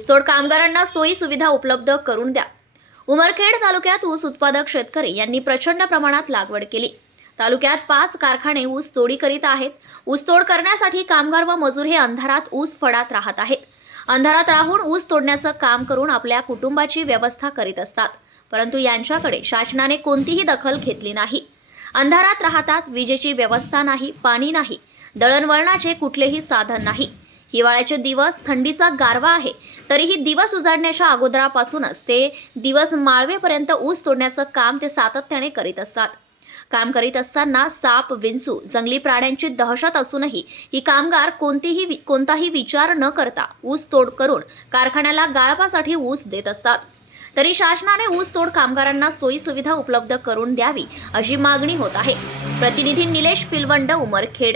ऊसतोड कामगारांना सोयी सुविधा उपलब्ध करून द्या। उमरखेड तालुक्यात ऊस उत्पादक शेतकरी यांनी प्रचंड प्रमाणात लागवड केली। तालुक्यात 5 कारखाने ऊस तोडी करीत आहेत। ऊसतोड करण्यासाठी कामगार व मजूर हे अंधारात ऊस फडात राहत आहेत। अंधारात राहून ऊस तोडण्याचं काम करून आपल्या कुटुंबाची व्यवस्था करीत असतात, परंतु यांच्याकडे शासनाने कोणतीही दखल घेतली नाही। अंधारात राहतात, विजेची व्यवस्था नाही, पाणी नाही, दळणवळणाचे कुठलेही साधन नाही। हिवाळ्याचे दिवस, थंडीचा गारवा आहे, तरीही दिवस उजाडण्याच्या अगोदरापासूनच ते दिवस माळवेपर्यंत ऊस तोडण्याचं काम ते सातत्याने करीत असतात। काम करीत असताना साप, विंचू, जंगली प्राण्यांची दहशत असूनही ही कामगार कोणताही विचार न करता ऊस तोड करून कारखान्याला गाळपासाठी ऊस देत असतात। तरी शासनाने ऊस तोड कामगारांना सोयी सुविधा उपलब्ध करून द्यावी अशी मागणी होत आहे। प्रतिनिधी निलेश पिलवंड, उमरखेड।